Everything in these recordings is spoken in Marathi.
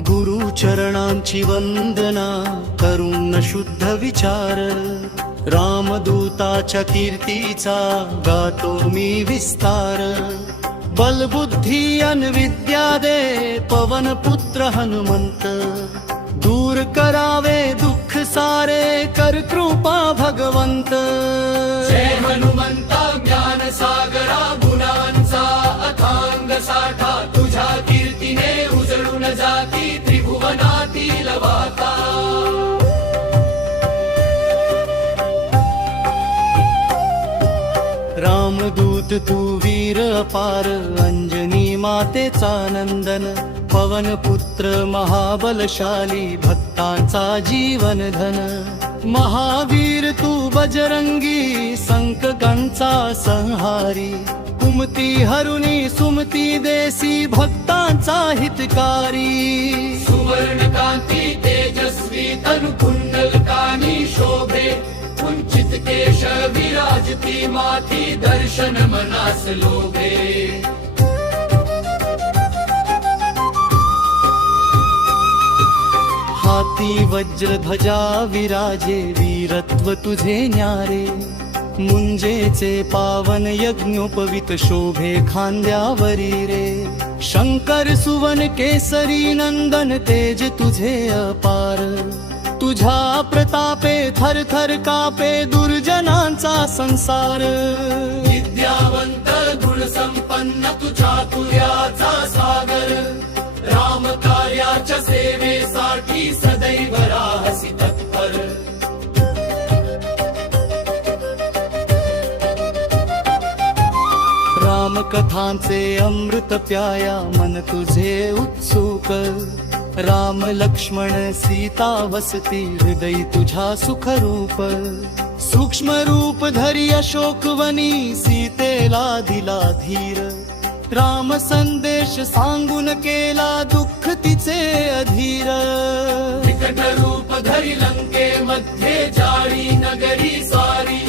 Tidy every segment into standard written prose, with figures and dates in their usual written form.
गुरु चरणांची वंदना करून शुद्ध विचार, रामदूताच्या कीर्तीचा गातो मी विस्तार। बलबुद्धी अन विद्या दे पवन पुत्र हनुमंत, दूर करावे दुःख सारे कर कृपा भगवंत। जय हनुमंता ज्ञान सागरा गुणांचा अथांग साठा, तुझ्या कीर्तीने उजळून जाती त्रिभुवनातील वाता। रामदूत तू वीर अपार, अंजनी मातेचा नंदन, पवन पुत्र महाबलशाली भक्तांचा जीवन धन। महावीर तू बजरंगी संकटांचा संहारी, कुमती हरुणी सुमती देसी भक्तांचा हितकारी। सुवर्ण कांती तेजस्वी तनु कुंडलकानी शोभे, कुंचित केश विराजती माथी दर्शन मनास लोभे। हाती वज्र ध्वजा विराजे वीरत्व तुझे न्यारे, मुंजेचे पावन यज्ञोपवित शोभे खांद्यावरी रे। शंकर सुवन केसरी नंदन तेज तुझे अपार, तुझ्या प्रतापे थर थर कापे दुर्जनांचा संसार। विद्यावंत गुण संपन्न तुझ्या तुर्याचा सागर, राम कार्याच्या सेवेसाठी सदैव राहसी तत्पर। राम कथांचे अमृत प्याया मन तुझे उत्सुक, राम लक्ष्मण सीता वसती हृदय तुझा सुखरूप। सूक्ष्म रूप धरी अशोकवनी सीतेला दिला धीर, राम संदेश सांगून केला दुःख तिचे अधीर। विकट रूप धरी लंके मध्ये जाळी नगरी सारी,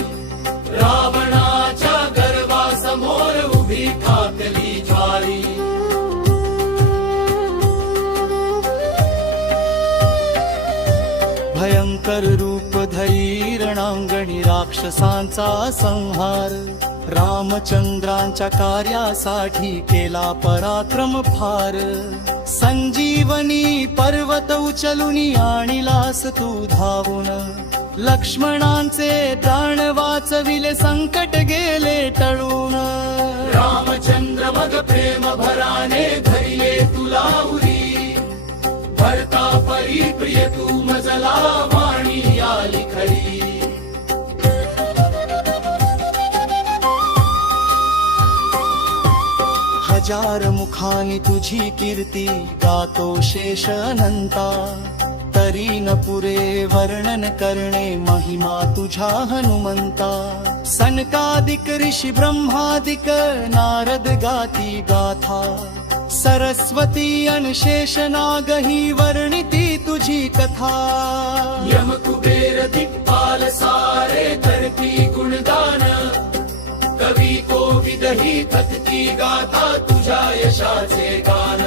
रावणाच्या गर्वासमोर उभी ठाकली ज्वारी। भयंकर रूप धरी रणांगणी राक्षसांचा संहार, रामचंद्रांच्या कार्यासाठी केला पराक्रम फार। संजीवनी पर्वत उचलुनी आणिलास तू धावून, लक्ष्मणांचे प्राण वाचविले संकट गेले टळून। रामचंद्र मग प्रेम भराने धरिले तुला उरी, भरता परी प्रिय तू मजला वाणी आली खरी। हजार मुखानी तुझी कीर्ती गातो शेष अनंता, तरी न पुरे वर्णन करणे महिमा तुझा हनुमंता। सनकादिक ऋषी ब्रह्मादिक नारद गाती गाथा, सरस्वती अन शेष नाग ही वर्णिती तुझी कथा। यम कुबेर दिक्पाल सारे करती गुणगान, कवी कोविद ही कथती गाथा तुझ्या यशाचे गान।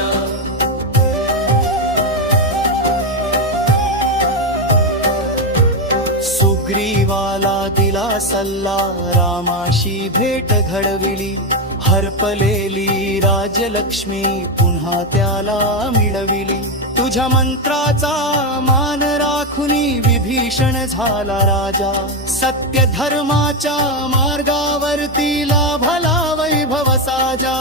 सुग्रीवाला दिला सल्ला रामाशी भेट घडविली, हरपलेली राजलक्ष्मी पुन्हा त्याला मिळविली। तुझ्या मंत्राचा मान राखुनी विभीषण झाला राजा, सत्य धर्माच्या मार्गावरती लाभला वैभव साजा।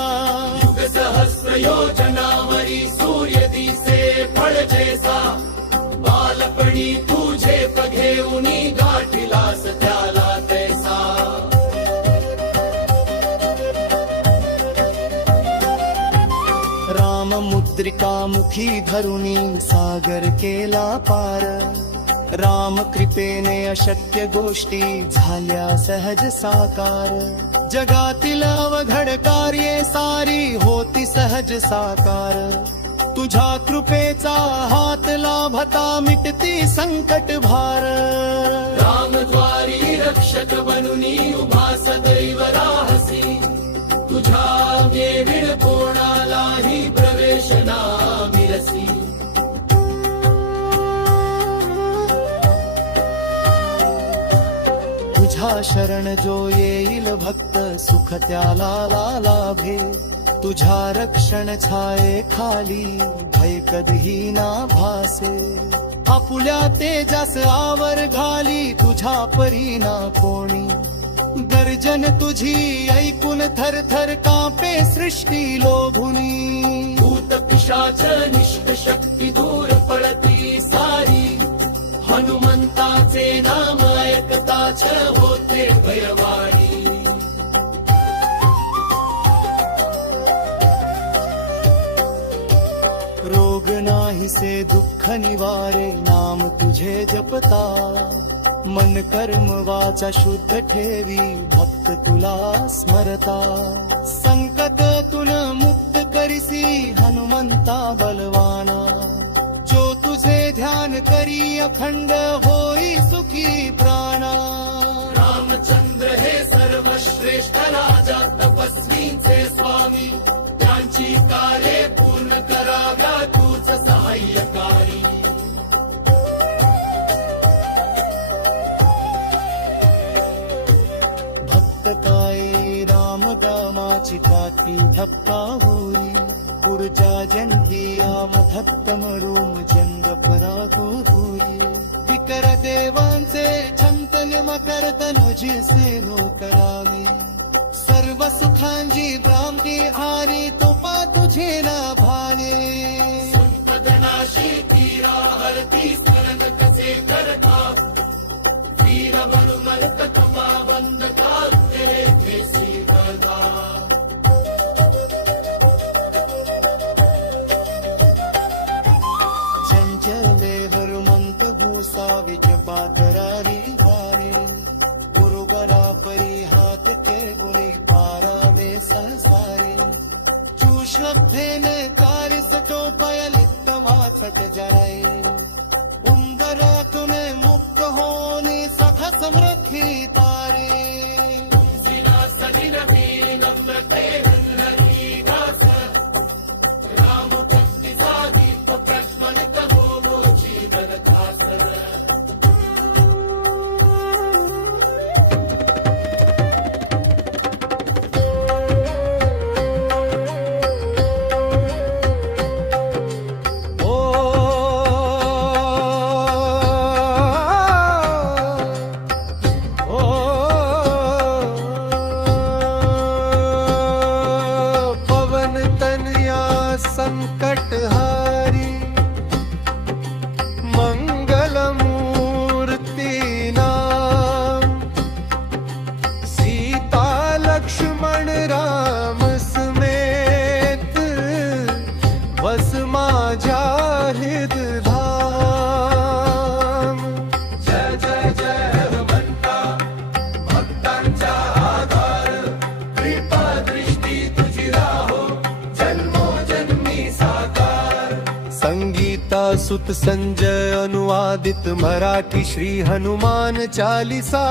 युग सहस्र योजनावरी सूर्य दिसे फळ जैसा, बालपणी तुझे पघेऊनी गाठिलास त्याला तैसा। राम मुद्रिका मुखी धरुनी सागर केला पार, राम कृपेने अशक्य गोष्टी झाल्या सहज साकार। जगातील अवघड कार्ये सारी होती सहज साकार, तुझ्या कृपेचा हात लाभता मिटती संकट भार। रामद्वारी रक्षक बनुनी उभा सदैव राहसी, तुझ्या विण कोणालाही प्रवेश ना मिळसी। शरण जो येईल भक्त सुख त्याला लाभे तुझ्या रक्षण छाये खाली भय कधीही ना भासे आपुल्या तेजास आवर घाली तुझ्या परीना कोणी गर्जन तुझी ऐकून थरथर कापे सृष्टी लोभुनी भूत पिशाच निष्ठ शक्ती दूर पळती सारी हनुमंताचे नाम ऐकताच होते भयवाणी रोग नाहीसे दुःख निवारे नाम तुझे जपता मन कर्म वाचा शुद्ध ठेवी भक्त तुला स्मरता संकट तुन मुक्त करिसी हनुमंता बलवाना जो तुझे ध्यान करी अखंड होई सुखी प्राणा रामचंद्र हे सर्वश्रेष्ठ राजा तपस्वींचे स्वामी त्यांची कार्ये पूर्ण कराव्या तूच सहाय्यकारी भक्त काय राम दामाची काती ठप्पा होरी पुरजा जंती आम धत्तम रोम जंग परागोरी विकर देवांचे चिंतन मकरतन जिसे नो करावे सर्व सुखांची भ्रांती हारी तोपा तुझे ना भाले संपदनाशी तीरा हरती स्मरण कसे करता वीर बळुमल कथमा बंद करते केसी गदा चंचले हनुमंत भूसा विज पातरारी धारे गुरुगरा परी हाथ के गुणी पारावे संसारे चूषभेन कार्य सटो पयलित वाचक जराए उंदरा तुने मुक्त होने सख समृद्धि तारे सिना सदिन वीर नम्रते हन्नरी दास राम भक्ति साधी प्रज्वल करो मोची दरखास संकट हारी मंगल मूर्ति नाम सीता लक्ष्मण राम समेत वस माझ्या हृदय धाम जय जय जय हनुमंता भक्तांचा आधार कृपा दृष्टी तुझी राहो जन्मोजन्मी साकार संगीता सुत संजय अनुवादित मराठी श्री हनुमान चालीसा